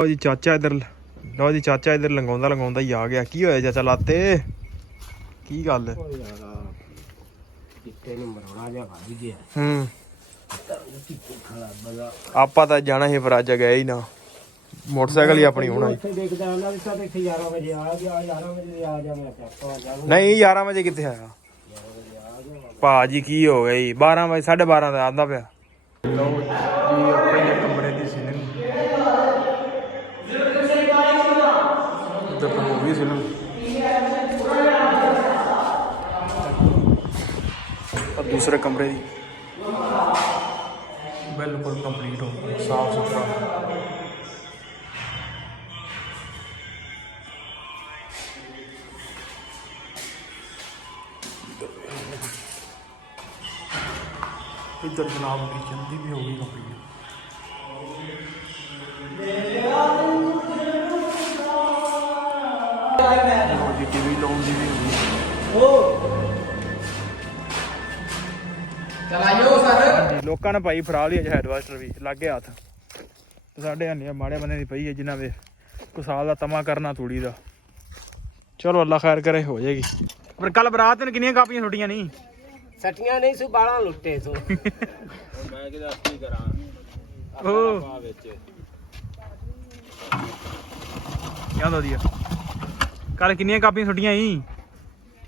ਲਓ ਜੀ ਚਾਚਾ ਇੱਧਰ ਲੰਗਾਉਂਦਾ ਹੀ ਆ ਗਿਆ। ਕੀ ਹੋਇਆ ਚਾਚਾ ਲਾਤੇ? ਕੀ ਗੱਲ? ਆਪਾਂ ਤਾਂ ਜਾਣਾ ਸੀ ਪਰ ਅੱਜ ਗਏ ਹੀ ਨਾ। ਮੋਟਰਸਾਈਕਲ ਹੀ ਆਪਣੀ ਹੋਣਾ। ਨਹੀਂ 11 ਵਜੇ ਕਿੱਥੇ ਆਇਆ ਭਾਜੀ? ਕੀ ਹੋ ਗਿਆ ਜੀ? 12 ਵਜੇ 12:30 ਦਾ ਆਉਂਦਾ ਪਿਆ। ਲਓ ਜੀ ਆਪਣੇ ਕਮਰੇ ਦੀ ਸੀਲਿੰਗ ਇੱਧਰ ਹੋ ਗਈ ਸੀਲਿੰਗ। दूसरे कमरे की बिल्कुल कंप्लीट हो गई, साफ सुथरा। इधर जनाब किचन की भी हो गई कंप्लीट। टीवी लाउन की भी हो गई। ਲੋਕਾਂ ਨੇ ਭਾਈ ਫਰਾ ਲਈ ਹੈਡਵਾਸਟਰ ਵੀ ਲੱਗ ਗਿਆ ਹੱਥ ਤੇ ਸਾਡੇ ਹੰਨੇ ਮਾੜੇ ਬੰਦੇ ਦੀ ਪਈ ਹੈ ਜਿਨ੍ਹਾਂ ਦੇ ਕੋਈ ਸਾਲ ਦਾ ਤਮਾ ਕਰਨਾ ਤੂੜੀ ਦਾ। ਚਲੋ ਅੱਲਾ ਖੈਰ ਕਰੇ, ਹੋ ਜਾਏਗੀ। ਪਰ ਕੱਲ ਬਰਾਤ ਨੇ ਕਿੰਨੀਆਂ ਕਾਪੀਆਂ ਛੁੱਟੀਆਂ ਨਹੀਂ ਸੱਟੀਆਂ ਨਹੀਂ ਸੂ 12 ਲੁੱਟੇ ਸੂ। ਮੈਂ ਕਿਹਾ ਕੀ ਕਰਾਂ ਉਹ ਵਿੱਚ ਕਿਆ ਵਧੀਆ। ਕੱਲ ਕਿੰਨੀਆਂ ਕਾਪੀਆਂ ਛੁੱਟੀਆਂ ਸੀ?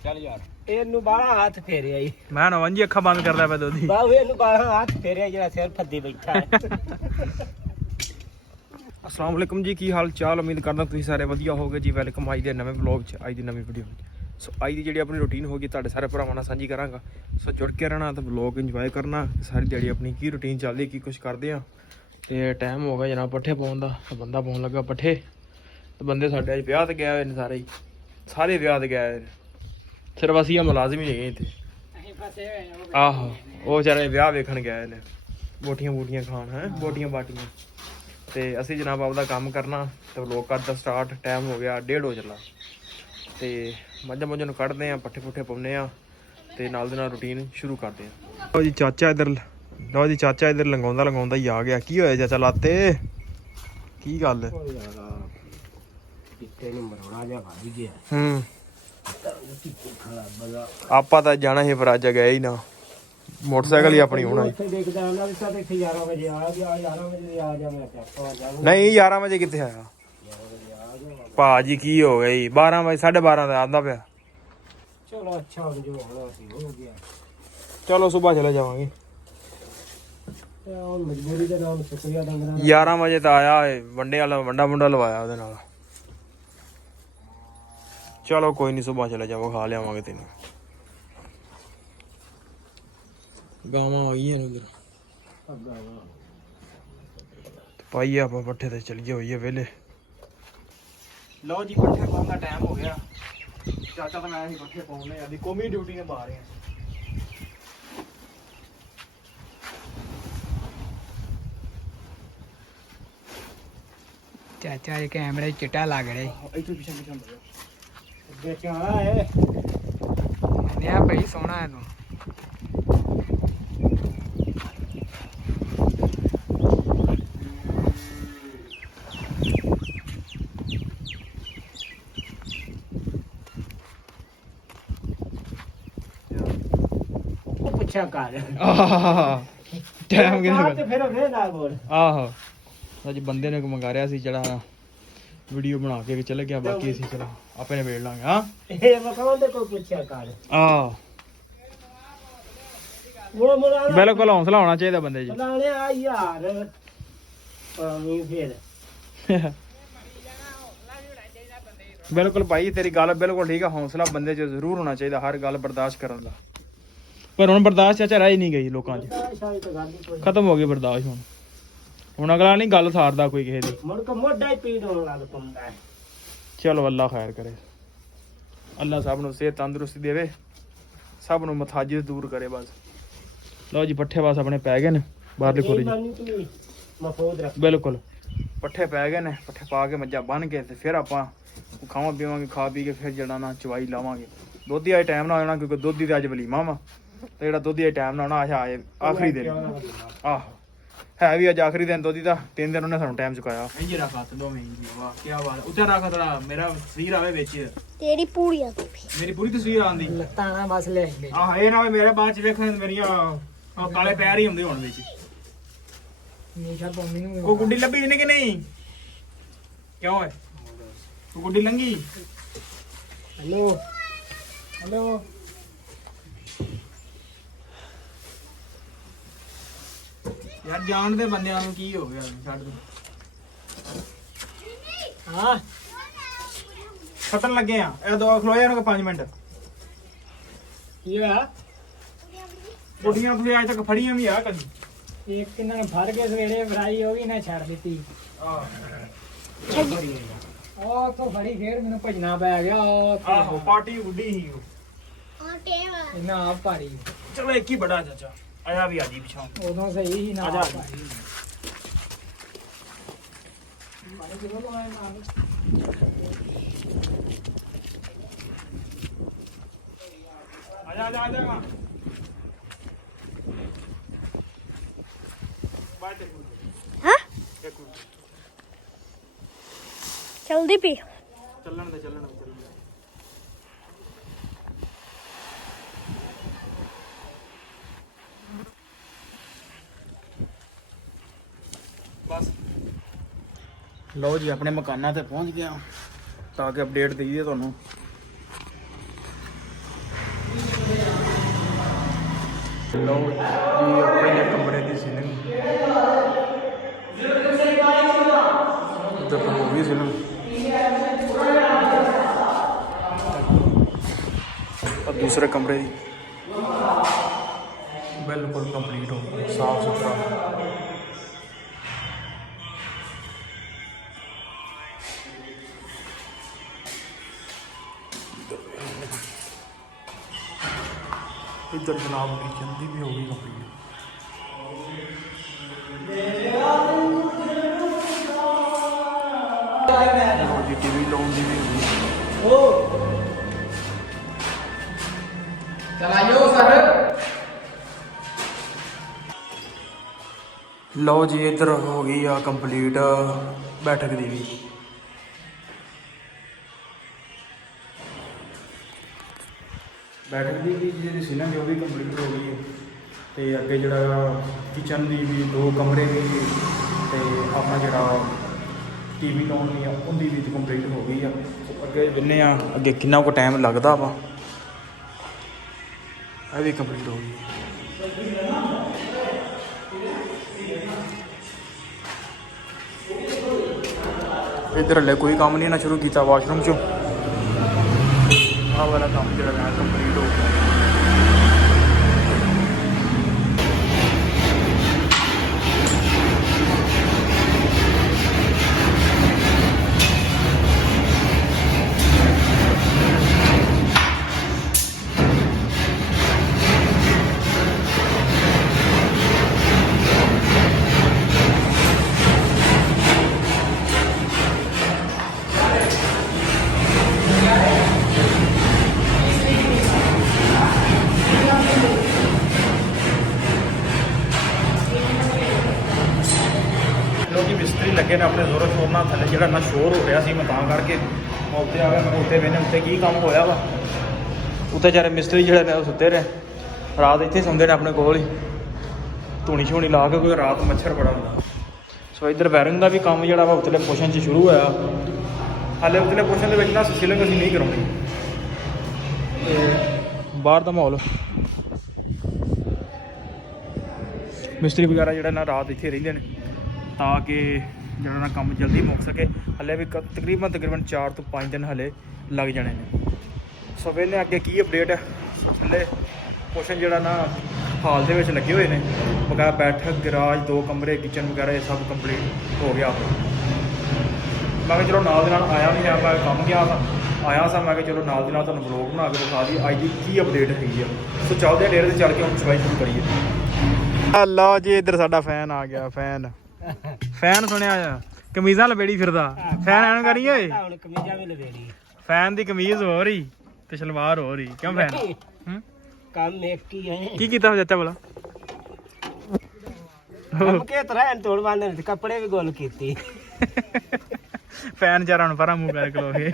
ਚੱਲ ਯਾਰ ਇਹਨੂੰ 12 ਹੱਥ ਫੇਰਿਆ ਈ। ਮੈਂ ਨਾ ਵੰਜੀ ਅੱਖਾਂ ਬੰਦ ਕਰਦਾ ਪਿਆ ਦੋਦੀ। ਬਾਹੂ ਇਹਨੂੰ 12 ਹੱਥ ਫੇਰਿਆ ਜਿਹੜਾ ਸਿਰ ਫੱਦੀ ਬੈਠਾ ਹੈ। अस्सलाम वालेकुम जी, की हाल चाल? उम्मीद करदा तुसीं सारे वधिया होगे जी। वैलकम अज दे नवें व्लॉग च, अज दी नवीं वीडियो। सो अज दी जिहड़ी अपनी रूटीन होगी तुहाडे सारे भरावां नाल सांझी करांगा। सो जुड़ के रहना ते व्लॉग इंजॉय करना। सारी दिहाड़ी अपनी की रूटीन चलदी, की कुछ करदे आ। ते टाइम हो गया जनाब पट्ठे पाउण दा, बंदा पाउण लगा पट्ठे। ते बंदे साडे अज ब्याह ते गए होए ने, सारे ब्याह ते गए होए ने। सिर्फ असीं मुलाजिम ही नहीं इत्थे। आहो वो बेचारे ब्याह वेखण गए ने, बोटियां बूटियां खाण है, बोटियां बाटियां। ਤੇ ਅਸੀਂ ਜਨਾਬ ਆਪਦਾ ਕੰਮ ਕਰਨਾ ਤੇ ਵਲੋਗ ਕਰਦਾ ਸਟਾਰਟ। ਟਾਈਮ ਹੋ ਗਿਆ 1:30 ਹੋ ਚੱਲਾ ਤੇ ਮੱਝਾਂ ਨੂੰ ਕੱਢਦੇ ਆ, ਪੱਠੇ ਪੁੱਠੇ ਪਾਉਂਦੇ ਆ ਤੇ ਨਾਲ ਦੇ ਨਾਲ ਰੂਟੀਨ ਸ਼ੁਰੂ ਕਰਦੇ ਆ। ਲਓ ਜੀ ਚਾਚਾ ਇੱਧਰ ਲੰਗਾਉਂਦਾ ਹੀ ਆ ਗਿਆ। ਕੀ ਹੋਇਆ ਚਾਚਾ ਲਾਤੇ? ਕੀ ਗੱਲ? ਆਪਾਂ ਤਾਂ ਜਾਣਾ ਸੀ ਪਰ ਅੱਜ ਗਏ ਹੀ ਨਾ। ਮੋਟਰਸਾਈਕਲ ਹੀ ਆਪਣੀ ਹੋਣਾ। ਨਹੀਂ 11 ਵਜੇ ਕਿੱਥੇ ਆਇਆ ਭਾਜੀ? ਕੀ ਹੋ ਗਿਆ ਜੀ? 12 ਵਜੇ 12:30 ਦਾ ਆਉਂਦਾ ਪਿਆ। ਚਲੋ ਅੱਛਾ ਜੋ ਹੋਣਾ ਸੀ ਹੋ ਗਿਆ। ਚਲੋ ਸੁਬਾਹ ਚਲੇ ਜਾਵਾਂਗੇ। ਹੁਣ ਮਜਬੂਰੀ ਦੇ ਨਾਲ ਸ਼ੁਕਰੀਆ ਡੰਗਰਾਂ 11 ਵਜੇ ਤਾਂ ਆਇਆ, ਵੰਡੇ ਵਾਲਾ ਵੰਡਾ ਲਵਾਇਆ ਉਹਦੇ ਨਾਲ। ਚਲੋ ਕੋਈ ਨਹੀਂ, ਸੁਬਾਹ ਚਲੇ ਜਾਵਾਂਗੇ, ਖਾ ਲਿਆਵਾਂਗੇ ਤੈਨੂੰ। ਗਾਵਾਂ ਆ ਗਈਆਂ ਨੇ ਉਧਰ ਪਾਈਏ ਆਪਾਂ ਪੱਠੇ ਤੇ ਚਲੀਏ ਹੋਈਏ ਵੇਲੇ। ਲਓ ਜੀ ਪੱਠੇ ਪਾਉਣ ਦਾ ਟਾਈਮ ਹੋ ਗਿਆ। ਚਾਚਾ ਤਾਂ ਮੈਂ ਹੀ ਪੱਠੇ ਪਾਉਣੇ ਆ, ਦੀ ਕੋਮੀ ਡਿਊਟੀ ਨੇ ਪਾ ਰਹੇ ਆ। ਚਾਚਾ ਇਹ ਕੈਮਰੇ ਚਿੱਟਾ ਲੱਗ ਰਿਹਾ। ਇੱਥੇ ਪਿੱਛੇ ਹੁੰਦਾ ਦੇਖਿਆ ਹੈ ਨਿਆ ਭਾਈ ਸੋਹਣਾ ਹੈ ਤੂੰ। ਪੁੱਛਿਆ ਕਰ ਟਾਈਮ ਕਿੰਨਾ ਤੇ ਫਿਰ ਉਹਨੇ ਨਾਲ ਬੋਲ। ਆਹੋ ਅੱਜ ਬੰਦੇ ਨੇ ਮੰਗਾ ਰਿਆ ਸੀ ਜਿਹੜਾ ਵੀਡੀਓ ਬਣਾ ਕੇ ਚਲੇ ਗਿਆ। ਬਾਕੀ ਅਸੀਂ ਚਲੋ ਆਪੇ ਨੇ ਵੇੜ ਲਾਂਗੇ। ਹਾਂ ਇਹ ਮਕਾਨ ਦੇ ਕੋਈ ਪੁੱਛਿਆ ਕਰ। ਆਹ ਉਹ ਮੁਰਾ ਬਿਲਕੁਲ ਹੌਸਲਾ ਹੋਣਾ ਚਾਹੀਦਾ ਬੰਦੇ 'ਚ। ਲਾਣੇ ਆ ਯਾਰ ਪਾਣੀ ਫੇਰ ਬਿਲਕੁਲ ਭਾਈ ਤੇਰੀ ਗੱਲ ਬਿਲਕੁਲ ਠੀਕ ਆ। ਹੌਸਲਾ ਬੰਦੇ 'ਚ ਜ਼ਰੂਰ ਹੋਣਾ ਚਾਹੀਦਾ, ਹਰ ਗੱਲ ਬਰਦਾਸ਼ਤ ਕਰਨ ਦਾ। ਪਰ ਹੁਣ ਬਰਦਾਸ਼ਤ ਚਾਚਾ ਰਹਿ ਹੀ ਨਹੀਂ ਗਈ ਲੋਕਾਂ 'ਚ, ਖਤਮ ਹੋ ਗਈ ਬਰਦਾਸ਼ਤ। ਹੁਣ ਅਗਲਾ ਨਹੀਂ ਗੱਲ ਸਾਰਦਾ ਕੋਈ ਕਿਸੇ ਦੀ। ਮੁੜ ਕੇ ਮੋਢਾ ਹੀ ਪੀੜ ਹੋਣ ਲੱਗ ਪੈਂਦਾ ਹੈ। ਚਲੋ ਅੱਲਾ ਖੈਰ ਕਰੇ, ਅੱਲਾ ਸਭ ਨੂੰ ਸਿਹਤ ਤੰਦਰੁਸਤੀ ਦੇਵੇ, ਸਭ ਨੂੰ ਮਥਾਜੀ ਦੂਰ ਕਰੇ ਬਸ। ਲਓ ਜੀ ਪੱਠੇ ਬਸ ਆਪਣੇ ਪੈ ਗਏ ਨੇ ਬਾਹਰਲੀ ਖੁਰੀ 'ਚ। ਬਿਲਕੁਲ ਪੱਠੇ ਪੈ ਗਏ ਨੇ, ਪੱਠੇ ਪਾ ਕੇ ਮੱਝਾਂ ਬੰਨ ਕੇ ਤੇ ਫਿਰ ਆਪਾਂ ਖਾਵਾਂ ਪੀਵਾਂਗੇ, ਖਾ ਪੀ ਕੇ ਫਿਰ ਜਿਹੜਾ ਨਾ ਚਵਾਈ ਲਾਵਾਂਗੇ। ਦੋਧੀ ਵਾਲੇ ਟਾਈਮ ਨਾਲ ਆਉਣਾ ਕਿਉਂਕਿ ਦੋਧੀ ਦਾ ਅੱਜ ਵਲੀਮਾ ਵਾ ਤੇ ਜਿਹੜਾ ਦੋਧੀ ਵਾਲੇ ਟਾਈਮ ਨਾਲ ਆਉਣਾ ਆਖਰੀ ਦਿਨ। ਆਹੋ ਹੈ ਵੀ ਅੱਜ ਆਖਰੀ ਦਿਨ ਦੋਦੀ ਦਾ 3 ਦਿਨ ਉਹਨੇ ਸਾਨੂੰ ਟਾਈਮ ਚੁਕਾਇਆ। ਇੰਜ ਰੱਖ ਹੱਥ ਦੋਵੇਂ ਇੰਜ ਵਾਹ ਕੀ ਬਾਤ ਉੱਤੇ ਰੱਖ ਥੋੜਾ ਮੇਰਾ ਤਸਵੀਰ ਆਵੇ ਵਿੱਚ ਤੇਰੀ ਪੂਰੀ ਆ ਮੇਰੀ ਪੂਰੀ ਤਸਵੀਰ ਆਉਂਦੀ ਲੱਤਾਂ ਨਾ ਬਸ ਲੈ ਲੈ ਆਹ ਇਹ ਨਾ ਹੋਵੇ ਮੇਰੇ ਬਾਅਦ ਚ ਵੇਖਣ ਮੇਰੀਆਂ ਕਾਲੇ ਪੈਰ ਹੀ ਹੁੰਦੇ ਹੁਣ ਵਿੱਚ ਨੀਸ਼ਾ ਪੰਮੀ ਨੂੰ ਉਹ ਗੁੱਡੀ ਲੱਭੀ ਇਹਨੇ ਕਿ ਨਹੀਂ ਕਿਉਂ ਹੈ ਤੂੰ ਗੁੱਡੀ ਲੰਗੀ ਹੈਲੋ ਹੈਲੋ ਯਾਰ ਜਾਣਦੇ ਬੰਦਿਆਂ ਨੂੰ ਕੀ ਹੋ ਗਿਆ ਛੱਡ ਦੇ ਹਾਂ ਫਟਣ ਲੱਗੇ ਆ ਇਹ ਦੋ ਖਲੋ ਜਾਣਗੇ 5 ਮਿੰਟ ਕੀ ਹੋਇਆ ਗੁੱਡੀਆਂ ਤੁਸੀਂ ਅੱਜ ਤੱਕ ਫੜੀਆਂ ਵੀ ਆ ਕਦੀ ਇੱਕ ਇਹਨਾਂ ਨੇ ਫੜ ਕੇ ਸਵੇਰੇ ਫਰਾਈ ਹੋ ਗਈ ਨਾ ਛੱਡ ਦਿੱਤੀ ਉਹ ਤੋਂ ਫੜੀ ਫੇਰ ਮੈਨੂੰ ਭਜਣਾ ਪੈ ਗਿਆ ਆਹੋ ਪਾਰਟੀ ਗੁੱਡੀ ਸੀ ਉਹ ਇਹਨਾਂ ਆਪ ਭਾਰੀ ਚਲੋ ਇੱਕ ਹੀ ਬੜਾ ਚਾਚਾ ਆਇਆ ਵੀ ਆਜੀ ਪਿਛਾਂ ਉਦੋਂ ਸਹੀ ਸੀ ਨਾ ਆ ਜਾ। ਆਪ ਭਾਰੀ ਮਾਰੇ ਜਦੋਂ ਲਾਇਆ ਨਾਲ ਆ ਜਾ ਬਾਈ ਤੇ ਹਾਂ ਇੱਕ ਮਿੰਟ ਚਲਦੀ ਪਈ ਚੱਲਣ ਦੇ ਬਸ ਲਓ ਜੀ ਆਪਣੇ ਮਕਾਨਾਂ ਤੇ ਪਹੁੰਚ ਗਏ ਆ ਤਾਂ ਕਿ ਅਪਡੇਟ ਦਈਏ ਤੁਹਾਨੂੰ। ਲਓ ਜੀ ਆਪਣੇ ਕਮਰੇ ਦੀ ਸੀਲਿੰਗ ਉੱਧਰ ਹੋ ਗਈ ਸੀਲਿੰਗ और दूसरे कमरे बिल्कुल कंप्लीट हो गया साफ सुथरा। इधर जनाब किचन की भी होगी कंप्लीट। टीवी लाउन की भी होगी। ਚਲਾਇਓ ਸਰ ਲਓ ਜੀ ਇੱਧਰ ਹੋ ਗਈ ਆ ਕੰਪਲੀਟ ਬੈਠਕ ਦੀ ਵੀ। ਬੈਠਕ ਦੀ ਵੀ ਜਿਹੜੀ ਸੀ ਨਾ ਉਹ ਵੀ ਕੰਪਲੀਟ ਹੋ ਗਈ ਹੈ ਤੇ ਅੱਗੇ ਜਿਹੜਾ ਕਿਚਨ ਦੀ ਵੀ 2 ਕਮਰੇ ਵੀ ਤੇ ਆਪਣਾ ਜਿਹੜਾ ਟੀਵੀ ਲਾਉਣੀ ਆ ਉਹਦੀ ਵੀ ਕੰਪਲੀਟ ਹੋ ਗਈ ਆ। ਅੱਗੇ ਵਿੰਨੇ ਆ ਅੱਗੇ ਕਿੰਨਾ ਕੁ ਟਾਈਮ ਲੱਗਦਾ ਵਾ। ਇਹ ਵੀ ਕੰਪਲੀਟ ਹੋ ਗਈ। इधर हले कोई काम नहीं ना शुरू किया वाशरूम चो वाला काम जो कंप्लीट हो गया। क्योंकि मिस्त्री लगे ने अपने जोरों शोर ਨਾਲ ਥੱਲੇ ਜਿਹੜਾ ਨਾ ਸ਼ੋਰ ਹੋ ਰਿਹਾ ਸੀ ਮੈਂ ਤਾਂ ਕਰਕੇ ਮੈਂ ਉੱਤੇ ਆ ਗਿਆ। ਮੈਂ ਉੱਤੇ ਵੇਨੇ ਉੱਤੇ ਕੀ ਕੰਮ ਹੋਇਆ ਵਾ। ਉੱਤੇ ਚਾਰੇ ਮਿਸਤਰੀ ਜਿਹੜੇ ਨੇ ਉਹ ਸੁੱਤੇ ਰਹੇ ਰਾਤ ਇੱਥੇ ਸੌਂਦੇ ਨੇ ਆਪਣੇ ਕੋਲ ਹੀ ਧੂਣੀ ਛੂਣੀ ਲਾ ਕੇ ਕੋਈ ਰਾਤ ਮੱਛਰ ਬੜਾ ਹੁੰਦਾ। ਸੋ ਇੱਧਰ ਵਾਇਰਿੰਗ ਦਾ ਵੀ ਕੰਮ ਜਿਹੜਾ ਵਾ ਉਤਲੇ ਪੋਰਸ਼ਨ 'ਚ ਸ਼ੁਰੂ ਹੋਇਆ। ਹਾਲੇ ਉਤਲੇ ਪੋਰਸ਼ਨ ਦੇ ਵਿੱਚ ਨਾ ਸੀਲਿੰਗ ਅਸੀਂ ਨਹੀਂ ਕਰਾਉਣੀ ਤੇ ਬਾਹਰ ਦਾ ਮਾਹੌਲ ਮਿਸਤਰੀ ਵਗੈਰਾ ਜਿਹੜਾ ਨਾ ਰਾਤ ਇੱਥੇ ਰਹਿੰਦੇ ਨੇ ਤਾਂ ਕਿ ਜਿਹੜਾ ਨਾ ਕੰਮ ਜਲਦੀ ਮੁੱਕ ਸਕੇ। ਹਲੇ ਵੀ ਤਕਰੀਬਨ 4 ਤੋਂ 5 ਦਿਨ ਹਲੇ ਲੱਗ ਜਾਣੇ ਨੇ। ਸੋ ਵੇਲੇ ਅੱਗੇ ਕੀ ਅਪਡੇਟ ਹੈ। ਸੋ ਥੱਲੇ ਪੋਰਸ਼ਨ ਜਿਹੜਾ ਨਾ ਹਾਲ ਦੇ ਵਿੱਚ ਲੱਗੇ ਹੋਏ ਨੇ ਬਕਾਇਆ ਬੈਠਕ ਗਰਾਜ 2 ਕਮਰੇ ਕਿਚਨ ਵਗੈਰਾ ਇਹ ਸਭ ਕੰਪਲੀਟ ਹੋ ਗਿਆ। ਮੈਂ ਕਿਹਾ ਚਲੋ ਨਾਲ ਦੇ ਨਾਲ ਆਇਆ ਨਹੀਂ ਆ ਮੈਂ ਕੰਮ ਗਿਆ ਆਇਆ ਸਾਂ ਮੈਂ ਕਿਹਾ ਚਲੋ ਨਾਲ ਦੇ ਨਾਲ ਤੁਹਾਨੂੰ ਵਲੋਗ ਬਣਾ ਕੇ ਦਿਖਾ ਦੀ ਅੱਜ ਦੀ ਕੀ ਅਪਡੇਟ ਹੈਗੀ ਆ। ਸੋ ਚੱਲਦੇ ਆ ਡੇਰੇ ਤੇ ਚੱਲ ਕੇ ਹੁਣ ਸਫਾਈ ਸ਼ੁਰੂ ਕਰੀਏ। ਲਓ ਜੀ ਇੱਧਰ ਸਾਡਾ ਫੈਨ ਆ ਗਿਆ। ਫੈਨ ਸੁਣਿਆ ਆ ਕਮੀਜ਼ਾਂ ਲਵੇੜੀ ਫਿਰਦਾ ਫੈਨ ਐਨ ਕਰੀ ਓਏ ਹੁਣ ਕਮੀਜ਼ਾਂ ਵੀ ਲਵੇੜੀ ਫੈਨ ਦੀ ਕਮੀਜ਼ ਹੋ ਰਹੀ ਤੇ ਸਲਵਾਰ ਹੋ ਰਹੀ ਕਿਉਂ ਫੈਨ ਕੰਮ ਇੱਕ ਹੀ ਹੈ ਕੀ ਕੀਤਾ ਚਾਚਾ ਭਲਾ हम के तरह तोड़ बांधे ने कपड़े भी गोल कीती ਫੈਨ ਚਾਰਾਂ ਨੂੰ ਪਰਾਂ ਮੂੰਹ ਕਰ ਖਲੋਗੇ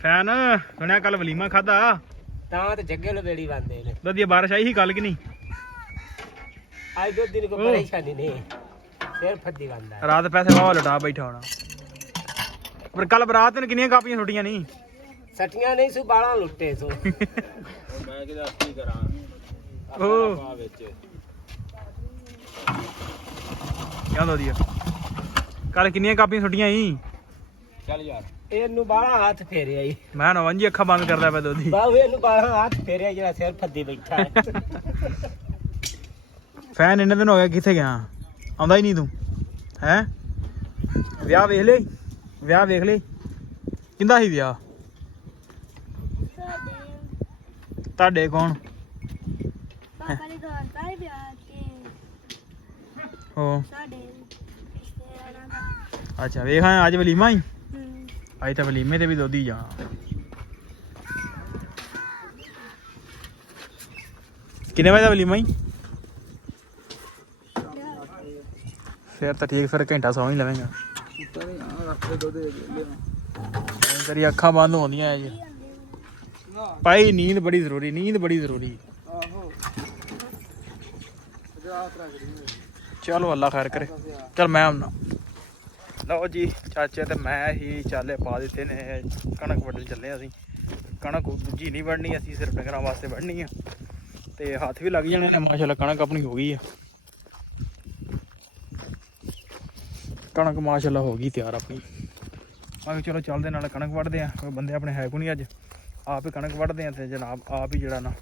ਫੈਨ ਸੁਣਿਆ ਕੱਲ ਵਲੀਮਾ ਖਾਦਾ ता तो जग्गे लो बेड़ी बांधे ने ਵਧੀਆ ਬਾਰਿਸ਼ ਆਈ ਸੀ ਕੱਲ ਕਿ ਨਹੀਂ आज 2 दिन को परेशानी नहीं सिर फद्दी बांधा ਰਾਤ ਪੈਸੇ ਵਾਹ ਲਟਾ ਬੈਠਾ ਹੋਣਾ ਪਰ ਕੱਲ ਬਰਾਤ ਨੇ ਕਿੰਨੀਆਂ ਕਾਪੀਆਂ ਛੁੱਟੀਆਂ ਨਹੀਂ सटियां नहीं सु बाला लुट्टे सु ਉਹ ਮੈਂ ਕਿਹਾ ਕੀ ਕਰਾਂ ਉਹ ਆ ਵਿੱਚ ਕਿਆ ਵਧੀਆ ਕੱਲ ਕਿੰਨੀਆਂ ਕਾਪੀਆਂ ਛੁੱਟੀਆਂ ਸੀ ਚੱਲ ਯਾਰ ਇਹਨੂੰ ਬਾਲਾ ਹੱਥ ਫੇਰਿਆ ਈ ਮੈਂ ਨਾ ਵੰਜੀ ਅੱਖਾਂ ਬੰਦ ਕਰਦਾ ਪਿਆ ਦੋਦੀ ਬਾਹੂ ਇਹਨੂੰ ਬਾਲਾ ਹੱਥ ਫੇਰਿਆ ਜਿਹੜਾ ਸਿਰ ਫੱਦੀ ਬੈਠਾ ਹੈ ਫੈਨ ਇੰਨੇ ਦਿਨ ਹੋ ਗਿਆ ਕਿੱਥੇ ਗਿਆ ਆਉਂਦਾ ਹੀ ਨਹੀਂ ਤੂੰ ਹੈ ਵਿਆਹ ਵੇਖ ਲਈ ਵਿਆਹ ਵੇਖ ਲਈ ਕਿੰਦਾ ਸੀ ਵਿਆਹ ਤੁਹਾਡੇ ਕੌਣ ਪਾਪਾ ਨੇ ਦੁਆਰ ਕਰ ਵਿਆਹ ਕੇ ਉਹ ਸਾਡੇ ਰਿਸ਼ਤੇਦਾਰਾਂ ਦਾ ਅੱਛਾ ਵੇਖ ਹਾਂ ਅੱਜ ਵਲੀਮਾ ਹੀ ਹੂੰ ਅੱਜ ਤਾਂ ਵਲੀਮੇ ਤੇ ਵੀ ਦੋਦੀ ਜਾਣਾ ਕਿੰਨੇ ਵਜੇ ਦਾ ਵਲੀਮਾ ਹੀ ਫਿਰ ਤਾਂ ਠੀਕ ਫਿਰ ਘੰਟਾ ਸੌਂ ਹੀ ਲਵੇਂਗਾ ਤੇਰੀ ਅੱਖਾਂ ਬੰਦ ਹੁੰਦੀਆਂ ਐ ਜੀ ਭਾਈ ਨੀਂਦ ਬੜੀ ਜ਼ਰੂਰੀ ਚਲੋ ਅੱਲਾ ਖੈਰ ਕਰੇ ਚਲ ਮੈਂ ਆਉਣਾ ਲਓ ਜੀ ਚਾਚੇ ਤੇ ਮੈਂ ਹੀ ਚਾਲੇ ਪਾ ਦਿੱਤੇ ਨੇ ਕਣਕ ਵੱਢਣ ਚੱਲੇ ਅਸੀਂ ਕਣਕ ਦੂਜੀ ਨਹੀਂ ਵੱਢਣੀ ਅਸੀਂ ਸਿਰਫ ਡੰਗਰਾਂ ਵਾਸਤੇ ਵੱਢਣੀ ਆ ਤੇ ਹੱਥ ਵੀ ਲੱਗ ਜਾਣੇ ਨੇ ਮਾਸ਼ਾਅੱਲਾ ਕਣਕ ਆਪਣੀ ਹੋ ਗਈ ਆ ਕਣਕ ਮਾਸ਼ਾਅੱਲਾ ਹੋ ਗਈ ਤਿਆਰ ਆਪਣੀ ਮੈਂ ਕਿਹਾ ਚਲੋ ਚੱਲਦੇ ਨਾਲ ਕਣਕ ਵੱਢਦੇ ਆ ਕੋਈ ਬੰਦੇ ਆਪਣੇ ਹੈ ਕੋ ਨਹੀਂ ਅੱਜ ਆਪ ਹੀ ਕਣਕ ਵੱਢਦੇ ਆ ਤੇ ਜਨਾਬ ਆਪ ਹੀ ਜਿਹੜਾ ਨਾ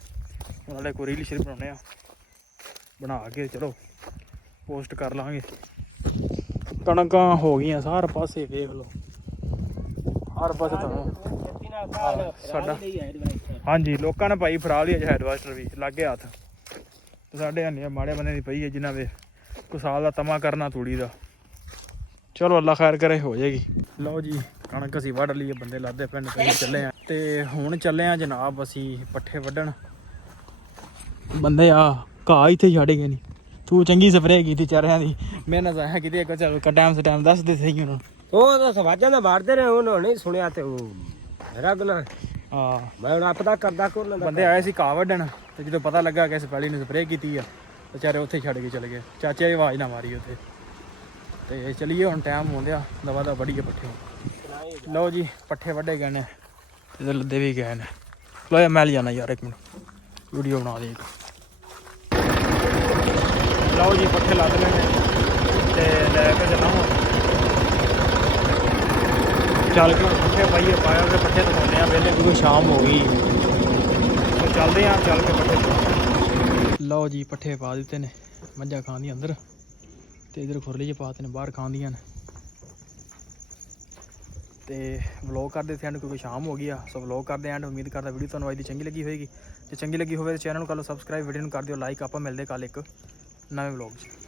ਨਾਲੇ ਕੋਈ ਰੀਲ ਸ਼ੇਅਰ ਬਣਾਉਣੇ ਆ ਬਣਾ ਕੇ ਚਲੋ ਪੋਸਟ ਕਰ ਲਾਂਗੇ ਕਣਕਾਂ ਹੋ ਗਈਆਂ ਸਾਰੇ ਪਾਸੇ ਵੇਖ ਲਓ ਹਰ ਪਾਸੇ ਤਾਂ ਸਾਡਾ ਹਾਂਜੀ ਲੋਕਾਂ ਨੇ ਭਾਈ ਫਰਾ ਲਈ ਹੈਡਵਾਸਟਰ ਵੀ ਲਾਗੇ ਹੱਥ ਤੇ ਸਾਡੇ ਹੰਨੇ ਮਾੜੇ ਬੰਦੇ ਦੀ ਪਈ ਹੈ ਜਿਨ੍ਹਾਂ ਦੇ ਕੋਈ ਸਾਲ ਦਾ ਤਮਾ ਕਰਨਾ ਤੂੜੀ ਦਾ ਚਲੋ ਅੱਲਾ ਖੈਰ ਕਰੇ ਹੋ ਜਾਏਗੀ ਲਓ ਜੀ ਕਣਕ ਅਸੀਂ ਵੱਢ ਲਈਏ ਬੰਦੇ ਲਾਦੇ ਪਿੰਡ ਤੇ ਚੱਲੇ ਆ ਤੇ ਹੁਣ ਚੱਲੇ ਆ ਜਨਾਬ ਅਸੀਂ ਪੱਠੇ ਵੱਢਣ ਬੰਦੇ ਆ ਘਾਹ ਇੱਥੇ ਛੱਡ ਗਏ ਨਹੀਂ ਤੂੰ ਚੰਗੀ ਸਪਰੇਅ ਕੀਤੀ ਚਾਰਿਆਂ ਦੀ ਮਿਹਨਤ ਆਇਆ ਕਿਤੇ ਇੱਕ ਚੱਲ ਟਾਈਮ ਸੇ ਟਾਈਮ ਦੱਸ ਦੇ ਸਹੀ ਉਹਨਾਂ ਨੂੰ ਉਹ ਤਾਂ ਸਵਾਜਾਂ ਦਾ ਮਾਰਦੇ ਰਹੇ ਉਹਨਾਂ ਨੇ ਸੁਣਿਆ ਤੇ ਉਹ ਰਗਨਾ ਹਾਂ ਮੈਂ ਹੁਣ ਆਪਦਾ ਕਰਦਾ ਕੋ ਉਹਨਾਂ ਦਾ ਬੰਦੇ ਆਏ ਸੀ ਘਾਹ ਵੱਢਣ ਤੇ ਜਦੋਂ ਪਤਾ ਲੱਗਾ ਕਿ ਇਸ ਪੈਲੀ ਨੇ ਸਪਰੇਅ ਕੀਤੀ ਆ ਵਿਚਾਰੇ ਉੱਥੇ ਛੱਡ ਕੇ ਚਲੇ ਗਏ ਚਾਚੇ ਦੀ ਆਵਾਜ਼ ਨਾ ਮਾਰੀ ਉੱਥੇ ਤੇ ਚਲੀਏ ਹੁਣ ਟਾਈਮ ਹੋਂਦਿਆ ਦਵਾ ਦਾ ਵੱਢੀਏ ਪੱਠੇ ਲਓ ਜੀ ਪੱਠੇ ਵੱਢੇ ਗਏ ਨੇ ਤੇ ਲੱਦੇ ਵੀ ਗਏ ਨੇ ਲਓ ਯਾਰ ਮੈਂ ਲਿਆਣਾ ਯਾਰ ਇੱਕ ਮਿੰਟ ਵੀਡੀਓ ਬਣਾ ਦੇ ਇੱਕ ਲਓ ਜੀ ਪੱਠੇ ਲੱਦ ਲਏ ਨੇ ਤੇ ਲੈ ਕੇ ਚੱਲਾਂ ਹੁਣ ਚੱਲ ਕੇ ਪੱਠੇ ਪਾਈਏ ਪਾਇਆ ਤੇ ਪੱਠੇ ਧਵਾਉਂਦੇ ਆ ਵੇਲੇ ਕਿਉਂਕਿ ਸ਼ਾਮ ਹੋ ਗਈ ਤੇ ਚੱਲਦੇ ਆ ਚੱਲ ਕੇ ਪੱਠੇ ਲਓ ਜੀ ਪੱਠੇ ਪਾ ਦਿੱਤੇ ਨੇ ਮੱਝਾਂ ਖਾਂਦੀਆਂ ਅੰਦਰ ਤੇ ਇਧਰ ਖੁਰਲੀ 'ਚ ਪਾਤੇ ਨੇ ਬਾਹਰ ਖਾਂਦੀਆਂ ਨੇ ਤੇ ਵਲੌਗ ਕਰਦੇ ਸੀ ਐਂਡ ਕਿਉਂਕਿ ਸ਼ਾਮ ਹੋ ਗਈ ਆ ਸੋ ਵਲੌਗ ਕਰਦੇ ਐਂਡ ਉਮੀਦ ਕਰਦਾ ਵੀਡੀਓ ਤੁਹਾਨੂੰ ਅੱਜ ਦੀ ਚੰਗੀ ਲੱਗੀ ਹੋਏਗੀ ਜੇ ਚੰਗੀ ਲੱਗੀ ਹੋਵੇ ਤਾਂ ਚੈਨਲ ਨੂੰ ਕਰ ਲਓ ਸਬਸਕ੍ਰਾਈਬ ਵੀਡੀਓ ਨੂੰ ਕਰ ਦਿਓ ਲਾਈਕ ਆਪਾਂ ਮਿਲਦੇ ਕੱਲ ਇੱਕ ਨਵੇਂ ਵਲੌਗ 'ਚ